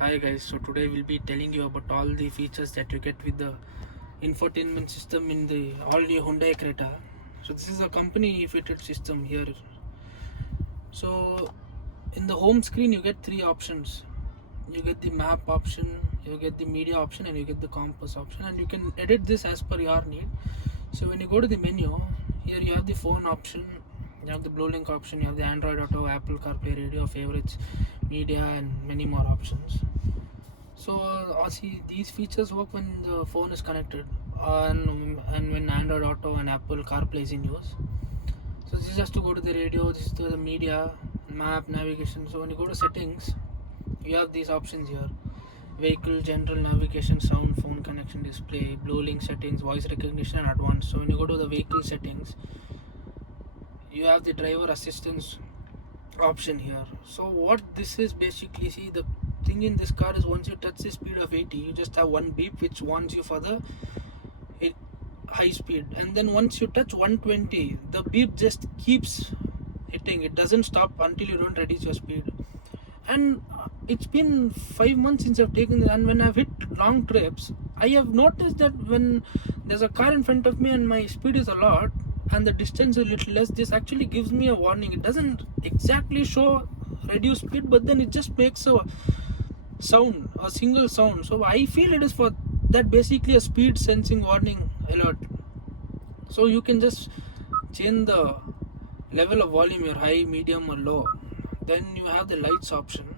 Hi guys, so today we'll be telling you about all the features that you get with the infotainment system in the all new Hyundai Creta. So this is a company fitted system here. So in the home screen you get three options. You get the map option, you get the media option, and you get the compass option, and you can edit this as per your need. So when you go to the menu, here you have the phone option, you have the Blue Link option, you have the Android Auto, Apple CarPlay, radio, favorites, media, and many more options. So see, these features work when the phone is connected, and when Android Auto and Apple CarPlay is in use. So this is just to go to the radio, this is to the media, map, navigation. So when you go to settings, you have these options here: vehicle, general, navigation, sound, phone connection, display, Blue Link settings, voice recognition, and advanced. So when you go to the vehicle settings, you have the driver assistance option here. So what this is basically, see, the thing in this car is once you touch the speed of 80, you just have one beep which warns you for the high speed, and then once you touch 120, the beep just keeps hitting. It doesn't stop until you don't reduce your speed. And it's been 5 months since I've taken this, and when I've hit long trips, I have noticed that when there's a car in front of me and my speed is a lot and the distance is a little less, this actually gives me a warning. It doesn't exactly show reduced speed, but then it just makes a sound, a single sound. So I feel it is for that, basically a speed sensing warning alert. So you can just change the level of volume, your high, medium, or low. Then you have the lights option.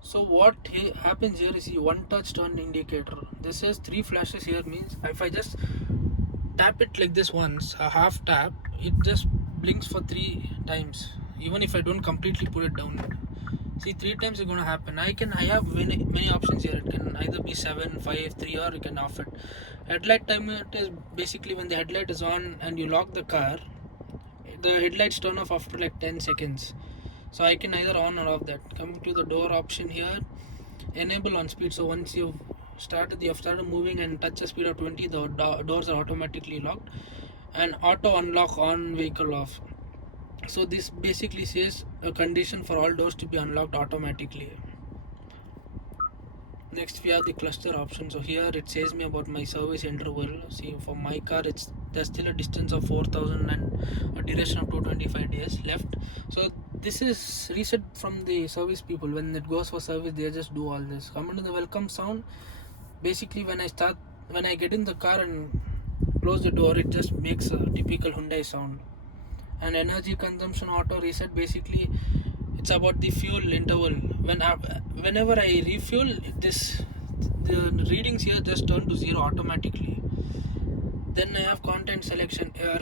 So what happens here is one touch turn indicator. This has three flashes here, means if I just tap it like this once, a half tap, it just blinks for 3 times, even if I don't completely put it down. See, 3 times is going to happen. I have many options here. It can either be 7, 5, 3, or you can off it. Headlight time, it is basically when the headlight is on and you lock the car, the headlights turn off after like 10 seconds. So I can either on or off that. Coming to the door option here, enable on speed. So once you have started moving and touch the speed of 20, the doors are automatically locked, and auto unlock on, vehicle off. So this basically says a condition for all doors to be unlocked automatically. Next we have the cluster option. So here it says me about my service interval. See, for my car there's still a distance of 4000 and a duration of 225 days left. So this is reset from the service people. When it goes for service, they just do all this. Coming to the welcome sound, basically when I get in the car and close the door, it just makes a typical Hyundai sound. And energy consumption auto reset, basically it's about the fuel interval. Whenever I refuel, the readings here just turn to 0 automatically. Then I have content selection here.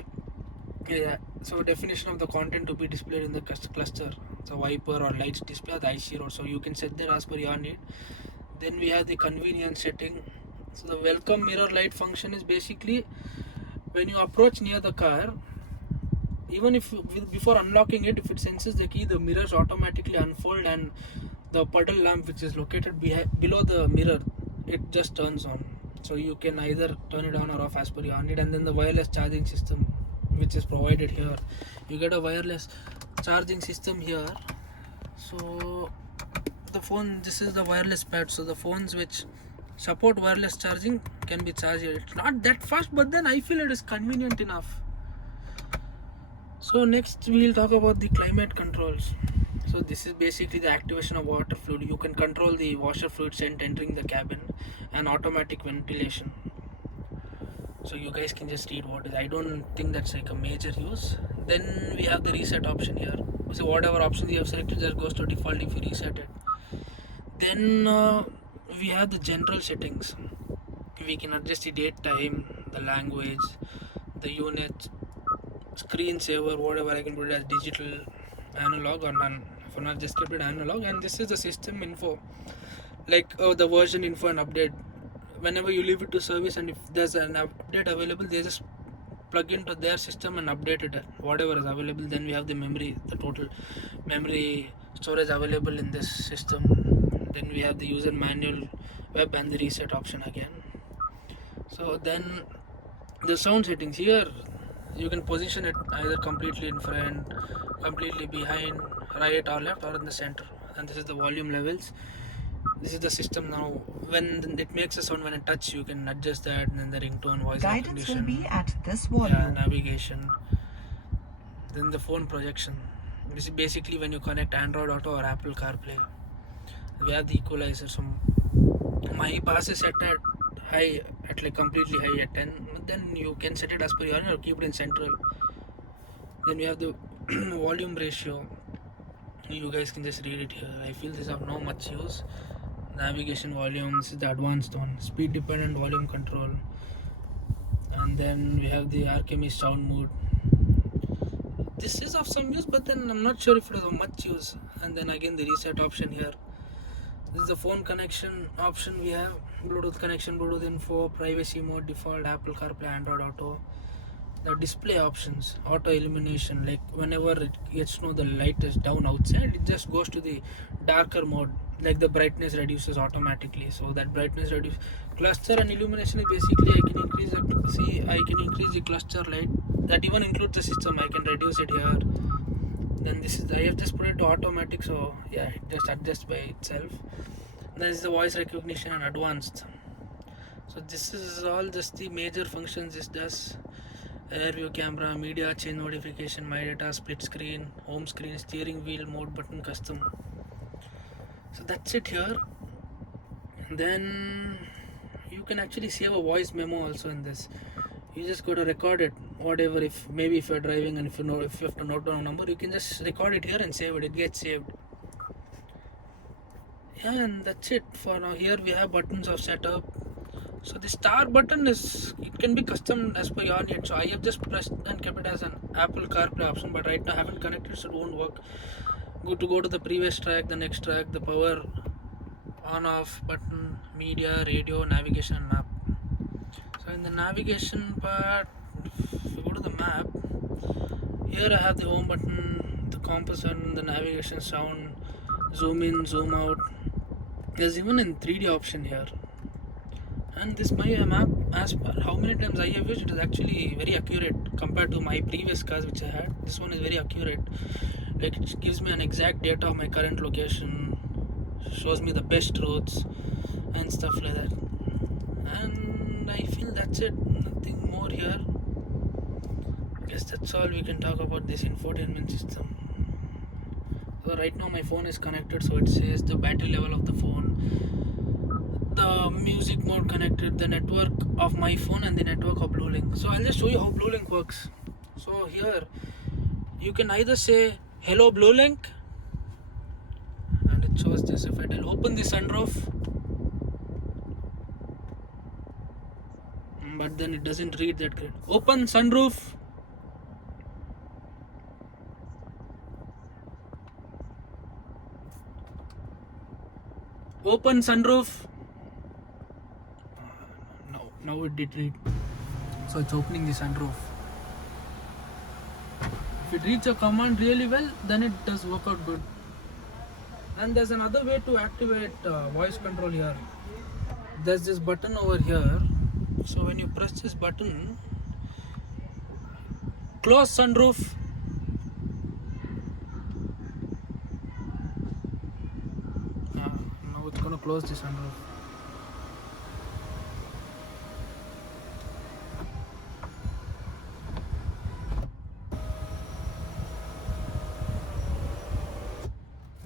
Yeah, so definition of the content to be displayed in the cluster. So wiper or lights display, the IC road. So you can set that as per your need. Then we have the convenience setting. So the welcome mirror light function is basically when you approach near the car, even if before unlocking it, if it senses the key, the mirrors automatically unfold, and the puddle lamp which is located below the mirror, it just turns on. So you can either turn it on or off as per your need. And then the wireless charging system which is provided here, you get a wireless charging system here. So the phone, this is the wireless pad. So the phones which support wireless charging can be charged. It's not that fast, but then I feel it is convenient enough. So next we'll talk about the climate controls. So this is basically the activation of water fluid. You can control the washer fluid scent entering the cabin and automatic ventilation. So you guys can just read what is. I don't think that's like a major use. Then we have the reset option here. So whatever options you have selected just goes to default if you reset it. Then we have the general settings. We can adjust the date, time, the language, the unit, screensaver, whatever. I can put it as digital, analog, or none. For now just keep it analog. And this is the system info, like the version info and update. Whenever you leave it to service and if there's an update available, they just plug into their system and update it, whatever is available. Then we have the memory, the total memory storage available in this system. Then we have the user manual, web, and the reset option again. So then the sound settings here, you can position it either completely in front, completely behind, right or left, or in the center. And this is the volume levels. This is the system now. When it makes a sound when it touch, you can adjust that, and then the ringtone, voice Guidance will recognition, be at this volume. navigation. Then the phone projection. This is basically when you connect Android Auto or Apple CarPlay. We have the equalizer. So my pass is set at high, at like completely high at 10. Then you can set it as per your or keep it in central. Then we have the volume ratio. You guys can just read it here. I feel these have no much use. Navigation volume, this is the advanced one. Speed dependent volume control. And then we have the Archimist sound mode. This is of some use, but then I'm not sure if it is of much use. And then again the reset option here. This is the phone connection option. We have Bluetooth connection, Bluetooth info, privacy mode, default, Apple CarPlay, Android Auto. The display options, auto illumination, like whenever it gets to know the light is down outside, it just goes to the darker mode, like the brightness reduces automatically. So that brightness reduce. Cluster and illumination is basically I can increase the cluster light. That even includes the system. I can reduce it here. Then this is I have just put it to automatic, so yeah, it just adjusts by itself. Then is the voice recognition and advanced. So this is all just the major functions this does. Rear view camera, media change notification, my data, split screen, home screen, steering wheel, mode button, custom. So that's it here. Then you can actually save a voice memo also in this. You just go to record it, whatever. If you're driving and if you have to note down a number, you can just record it here and save it. It gets saved. Yeah, and that's it for now. Here we have buttons of setup. So the star button it can be custom as per your need. So I have just pressed and kept it as an Apple CarPlay option, but right now I haven't connected, so it won't work. Go to the previous track, the next track, the power on off button, media, radio, navigation, and map. So in the navigation part, if you go to the map, here I have the home button, the compass button, the navigation sound, zoom in, zoom out. There's even a 3D option here. And this my map, as per how many times I have used, it is actually very accurate compared to my previous cars which I had. This one is very accurate. Like it gives me an exact data of my current location, shows me the best roads and stuff like that. And I feel that's it. Nothing more here. I guess that's all we can talk about this infotainment system. So right now my phone is connected, so it says the battery level of the phone, the music mode connected, the network of my phone, and the network of BlueLink. So I'll just show you how BlueLink works. So here you can either say hello BlueLink, and it shows this. If I tell open the sunroof, but then it doesn't read that great. Open sunroof. Open sunroof. Now it did read. So it's opening the sunroof. If it reads a command really well, then it does work out good. And there's another way to activate voice control here. There's this button over here. So when you press this button, close sunroof. Now it's gonna close the sunroof.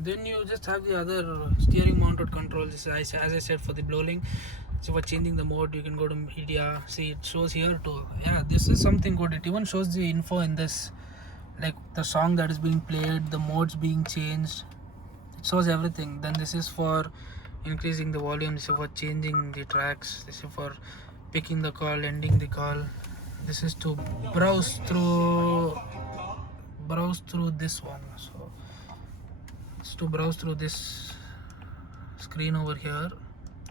Then you just have the other steering mounted controls, as I said, for the BlueLink. So for changing the mode, you can go to media. See, it shows here too. Yeah, this is something good. It even shows the info in this, like the song that is being played, the modes being changed. It shows everything. Then this is for increasing the volume. This is for changing the tracks. This is for picking the call, ending the call. This is to browse through this one. So it's to browse through this screen over here.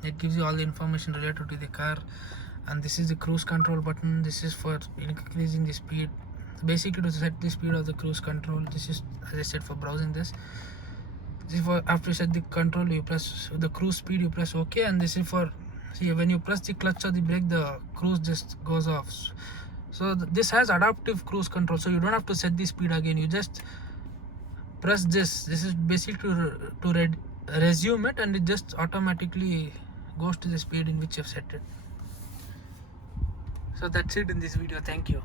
It gives you all the information related to the car. And this is the cruise control button. This is for increasing the speed, basically to set the speed of the cruise control. This is, as I said, for browsing this. This is for after you set the control, you press the cruise speed, you press OK, and this is for, see, when you press the clutch or the brake, the cruise just goes off. So this has adaptive cruise control, so you don't have to set the speed again. You just press this. This is basically to resume it, and it just automatically goes to the speed in which you've set it. So that's it in this video. Thank you.